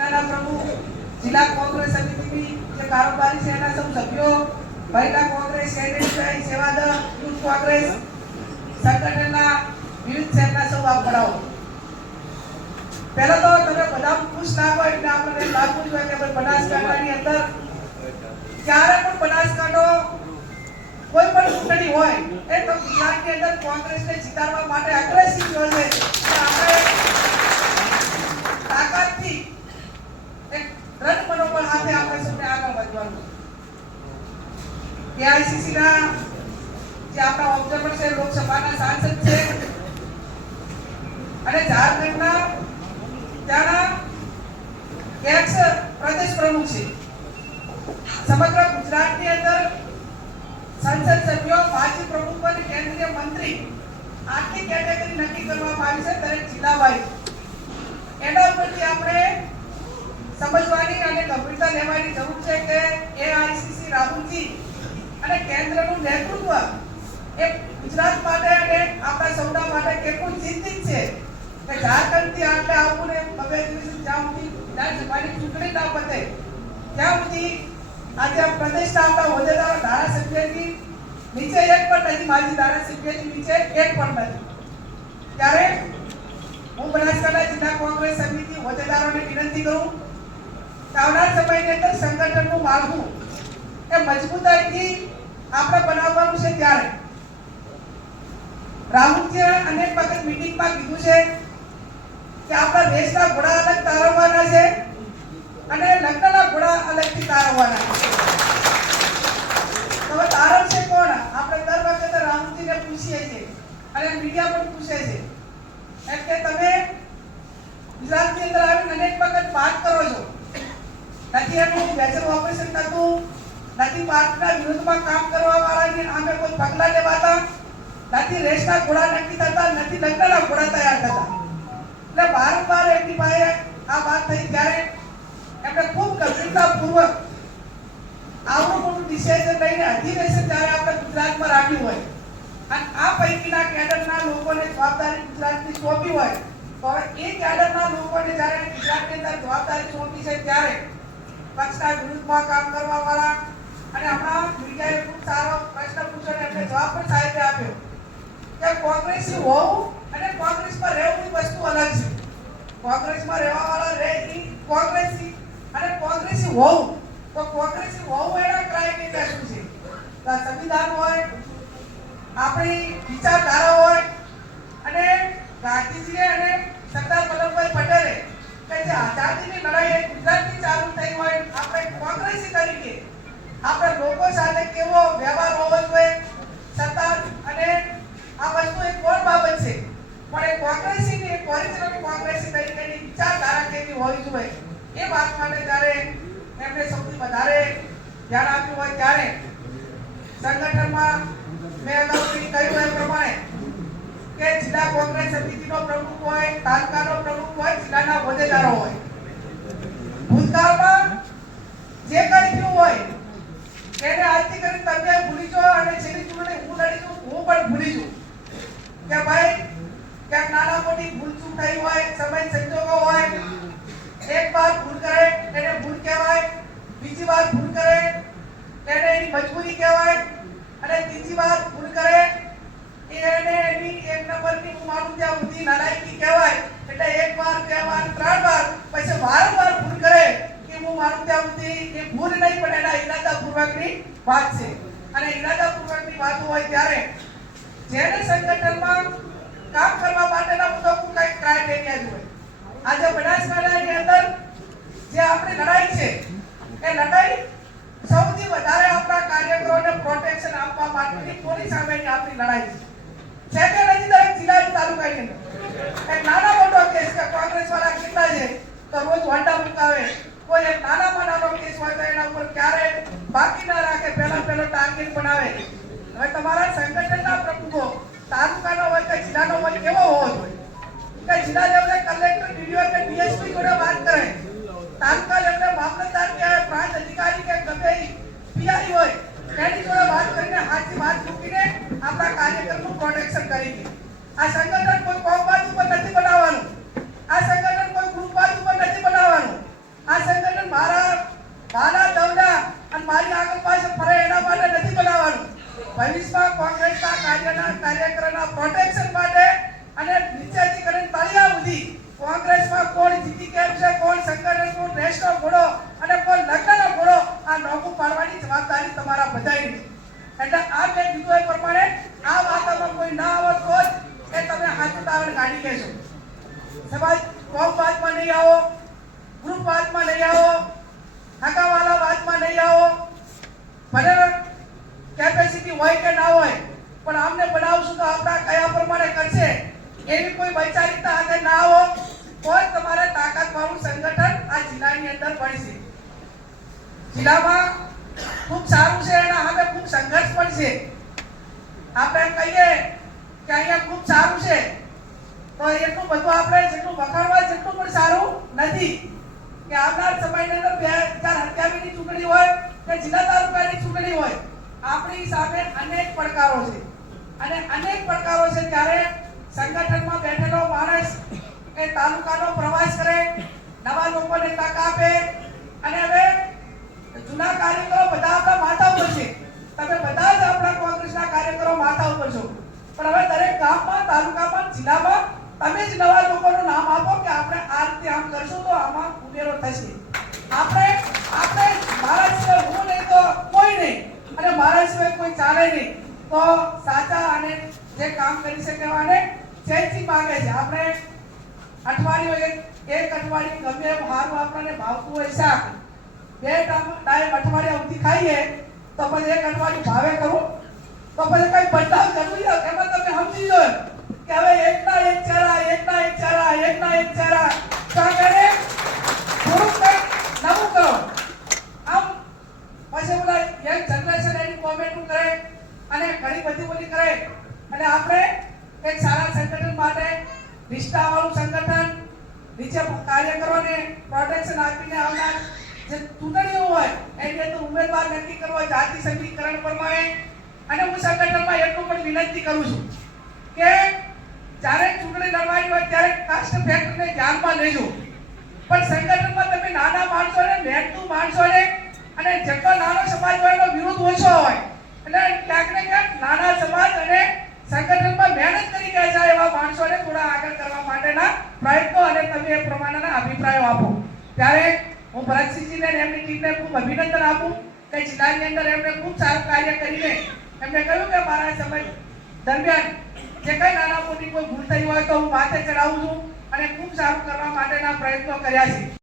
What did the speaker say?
जिला प्रमुख जिला कांग्रेस समिति की जो कारोबारी सेना सब सभ्यों महिला कांग्रेस कैडेट सेवा दल यूथ कांग्रेस संगठन विविध सेना सब आप बढ़ाओ पहला तो તમે બધા ખુશ ના હોય એટલે આપણે લાગવું જોઈએ કે ભાઈ બનાસકાંઠાની અંદર ક્યારે પણ બનાસકાંઠો કોઈ પણ ચૂંટણી હોય એ તો ગુજરાતની અંદર કોંગ્રેસને જીતાડવા માટે અગ્રેસિવ હોય છે આપણે તાકાતથી એક દ્રઢ મનોબળ સાથે આપણે સૌને આગળ વધવાનું એઆઈસીસી ના જે આપણા ઓબ્ઝર્વર છે લોકસભાના સાંસદ છે અને ઝારખંડના ત્યાંના એક્સ પ્રદેશ પ્રમુખ છે સમગ્ર ગુજરાતની અંદર સંસદ સભ્યો માજી પ્રમુખ અને કેન્દ્રીય મંત્રી આટલી કેટેગરી નક્કી કરવામાં આવી છે દરેક જિલ્લા વાઇઝ એના ઉપરથી આપણે સમજવાની અને ગંભીરતા લેવાની જરૂર છે કે એઆઈસીસી રાહુલજી અને કેન્દ્રનું નેતૃત્વ એ ગુજરાત માટે અને આપણા સૌના માટે કેટલું ચિંતિત છે કે ઝારખંડથી આટલે આવું ને હવે જ્યાં સુધી વિધાનસભાની ચૂંટણી ના પતે ત્યાં સુધી આજે પ્રદેશના આપણા હોદ્દેદારો ધારાસભ્યની નીચે એક પણ નથી માજી ધારાસભ્યની નીચે એક પણ નથી ત્યારે હું બનાસકાંઠા જિલ્લા કોંગ્રેસ સમિતિ હોદ્દેદારોને વિનંતી કરું કે આવનાર સમયની અંદર સંગઠનનું માળખું એ મજબૂતાઈથી આપણે બનાવવાનું છે ત્યારે રાહુલજીએ અનેક વખત મીટિંગમાં કીધું છે કે આપણા દેશના ઘોડા અલગ તારવવાના છે અને લગ્નના ઘોડા અલગથી તારવવાના છે હવે તારવશે કોણ આપણે દર વખતે રાહુલજીને પૂછીએ છીએ અને મીડિયા પણ પૂછે છે એમ કે તમે ગુજરાતની અંદર આવીને અનેક વખત વાત કરો છો નથી એનું મેજર ઓપરેશન થતું નથી પાર્ટીના વિરોધમાં કામ કરવા વાળાની આમે કોઈ પગલા લેવાતા નથી રેસના ઘોડા નક્કી થતા નથી લગ્નના ઘોડા તૈયાર થતા એટલે વારંવાર એમની પાસે આ વાત થઈ ત્યારે એમણે ખૂબ ગંભીરતાપૂર્વક આવડું મોટું ડિસિઝન લઈને અધિવેશન જ્યારે આપણે ગુજરાતમાં રાખ્યું હોય અને આ પૈકીના કેડરના લોકોને જવાબદારી ગુજરાતની સોંપી હોય તો હવે એ કેડરના લોકોને જ્યારે ગુજરાતની અંદર જવાબદારી સોંપી છે ત્યારે પક્ષના વિરુદ્ધમાં કામ કરવા વાળા અને હમણાં મીડિયાએ ખૂબ સારો પ્રશ્ન પૂછ્યો અને એમને જવાબ પણ સાહેબે આપ્યો કે કોંગ્રેસી હોવું અને કોંગ્રેસમાં રહેવું વસ્તુ અલગ છે કોંગ્રેસમાં રહેવા વાળા રહે એ કોંગ્રેસી અને કોંગ્રેસી હોવું તો કોંગ્રેસી હોવું એના ક્રાઇટેરિયા શું છે તો સંવિધાન હોય આપણી વિચારધારા હોય અને ગાંધીજીએ અને સરદાર વલ્લભભાઈ પટેલે કે જે આઝાદીની લડાઈ એ ગુજરાતથી ચાલુ થઈ હોય આપણે કોંગ્રેસી તરીકે આપણે લોકો સાથે કેવો વ્યવહાર હોવો જોઈએ સરદાર અને આ વસ્તુ એક કોણ બાબત છે પણ એ કોંગ્રેસીની એક ઓરિજિનલ કોંગ્રેસી તરીકેની વિચારધારા કેવી હોવી જોઈએ એ વાત માટે જ્યારે એમને સૌથી વધારે ધ્યાન આપ્યું હોય ત્યારે સંગઠનમાં મેં અગાઉથી કહ્યું એ પ્રમાણે કે જિલ્લા કોંગ્રેસ સમિતિનો પ્રમુખ હોય તાલુકાનો પ્રમુખ હોય જિલ્લાના હોદ્દેદારો હોય ભૂતકાળમાં જે કંઈ થયું હોય એને આજથી કરીને તમે ભૂલી જો અને જેની ચૂંટણી હું લડીશું હું પણ ભૂલી છું કે ભાઈ ક્યાંક નાના મોટી ભૂલ ચૂક થઈ હોય સમય સંજોગો હોય એક વાર ભૂલ કરે એને ભૂલ કહેવાય બીજી વાર ભૂલ કરે એને એની મજબૂરી કહેવાય અને ત્રીજી વાર ભૂલ કરે એને એની એક નંબરની હું માનું ત્યાં સુધી નાલાયકી કહેવાય એટલે એક વાર બે વાર ત્રણ વાર પછી વારંવાર ભૂલ કરે કે હું માનું ત્યાં સુધી એ ભૂલ નહીં પણ એના ઈરાદાપૂર્વકની વાત છે અને ઈરાદાપૂર્વકની વાત હોય ત્યારે જેને સંગઠનમાં કામ કરવા માટેના મુદ્દો કઈ ક્રાઇટેરિયા હોય આજે બનાસકાંઠાની અંદર જે આપણી લડાઈ છે એ લડાઈ સૌથી વધારે આપણા કાર્યકરોને પ્રોટેક્શન આપવા માટેની પોલીસ સામેની આપણી લડાઈ છે કે નથી દરેક જિલ્લા તાલુકાની અંદર એક નાના મોટો કેસ કે કોંગ્રેસ વાળા કેટલા છે તો રોજ વાંડા મુકાવે કોઈ એક નાનામાં નાનો કેસ હોય તો એના ઉપર ક્યારે બાકી ના રાખે પહેલો ટાર્ગેટ બનાવે હવે તમારા સંગઠનના પ્રમુખો તાલુકાનો હોય કે જિલ્લાનો હોય કેવો હોવો જોઈએ કે જિલ્લા લેવલે કલેક્ટર ડીડીઓ કે ડીએસપી જોડે વાત કરે તાલુકા લેવલે મામલતદાર કે પ્રાંત અધિકારી કે ગમે પીઆઈ હોય એની જોડે વાત કરીને હાથથી વાત મૂકીને આપણા કાર્યકરનું પ્રોટેક્શન કરીએ આ સંગઠન કોઈ કોમવાદ ઉપર નથી બનાવવાનું આ સંગઠન કોઈ ગ્રુપવાદ ઉપર નથી બનાવવાનું ગાના દવડા અને મારી આગળ પાસે ફરે એના માટે નથી બનાવવાનું. ભવિષ્યમાં કોંગ્રેસના કાર્યકરોના પ્રોટેક્શન માટે અને નીચેથી કરીને તળિયા સુધી કોંગ્રેસમાં કોણ જીતી કેમ છે, કોણ સંગઠનનો રેસનો ઘોડો અને કોણ લગ્નનો ઘોડો, આ નોકું પાડવાની જવાબદારી તમારા બધાની. એટલે આ મેં કીધું એ પ્રમાણે આ વાતમાં કોઈ ના આવત તો જ એ તમે હાથું તાવડ કાઢી લેશો. સમાજ કોમવાદમાં નહીં આવો, ગ્રુપવાદમાં નહીં આવો, હકાવાલા વાતમાં નહીં આવો. ભલે કેપેસિટી હોય કે ના હોય, પણ આમને બનાવશું તો આપણા કયા પ્રમાણે કરશે એવી કોઈ વૈચારિકતા હાથે ના આવો તો જ તમારે તાકાતવાળું સંગઠન આ જિલ્લાની અંદર બનશે. જિલ્લામાં ખૂબ સારું છે, એના સામે ખૂબ સંઘર્ષ પણ છે. આપણે એમ કહીએ કે અહીંયા ખૂબ સારું છે તો એટલું બધું આપણે જેટલું વખાણવા જેટલું પણ સારું નથી. કે આવનાર સમયની અંદર 2027 ની ચૂંટણી હોય કે જિલ્લા તાલુકાની ચૂંટણી હોય, આપણી સામે અનેક પડકારો છે અને અનેક પડકારો છે. ત્યારે સંગઠનમાં બેઠેલો માણસ એ તાલુકાનો પ્રવાસ કરે, નવા લોકોને તક આપે અને હવે જૂના કાર્યકરો બધા આપણા માથા ઉપર છે. તમે બધા જ આપણા કોંગ્રેસના કાર્યકરો માથા ઉપર છો, પણ હવે દરેક ગામમાં, તાલુકામાં, જિલ્લામાં તમે જ નવા લોકોનું નામ આપો કે આપણે આ રીતે આમ કરશું તો આમાં ઉમેરો થશે. આપણે મારા સિવાય હું નહીં તો કોઈ નહીં અને મારા સિવાય કોઈ ચાલે નહીં. તો સાચા અને જે કામ કરી શકે એવાને ચેન્જી માંગે છે. આપણે અઠવાડિયું એક અઠવાડિયું ગમે એમ હારું આપણને ભાવતું હોય શાક, 2 ટાઈમ અઠવાડિયા સુધી ખાઈએ તો પછી એક અઠવાડિયું ભાવે કરું તો પછી કઈ બદલાવ જરૂરી નથી. એમાં તમે સમજી લો કે હવે એકના એક ચહેરા, એકના એક ચહેરા, એકના એક ચહેરા કાંગરે થોડુંક કંઈક નવું કરો. આમ પછી ઓલા યંગ જનરેશન એની કોમેન્ટ કરે અને ઘણી બધી બોલી કરે અને આપણે એક સારા સંગઠન માટે નિષ્ઠાવાળું સંગઠન, નીચે કાર્યકરોને પ્રોટેક્શન આપીને આવનાર જે ચૂંટણીઓ હોય એની અંદર ઉમેદવાર નક્કી કરવો જાતિ સમીકરણ પ્રમાણે. અને હું સંગઠનમાં એટલું પણ વિનંતી કરું છું કે જ્યારે ચૂંટણી લડવાની હોય ત્યારે કાસ્ટ ફેક્ટરને ધ્યાનમાં લેજો, પણ સંગઠનમાં તમે નાના માણસોને, મહેનતુ માણસોને અને જેટલો નાનો સમાજ હોય એનો વિરોધ ઓછો હોય એટલે ક્યાંક ને ક્યાંક નાના સમાજ અને સંગઠનમાં મહેનત કરી ગયા છે એવા માણસોને થોડા આગળ કરવા માટેના પ્રયત્નો અને તમે એ પ્રમાણેના અભિપ્રાયો આપો. ત્યારે હું ભરતસિંહજીને અને એમની ટીમને ખૂબ અભિનંદન આપું કે જિલ્લાની અંદર એમણે ખૂબ સારું કાર્ય કરીને એમણે કહ્યું કે મારા સમય દરમિયાન જે કઈ નાના મોટી કોઈ ભૂલ થઈ હોય તો હું માથે ચડાવું છું અને ખૂબ સારું કરવા માટેના પ્રયત્નો કર્યા છે.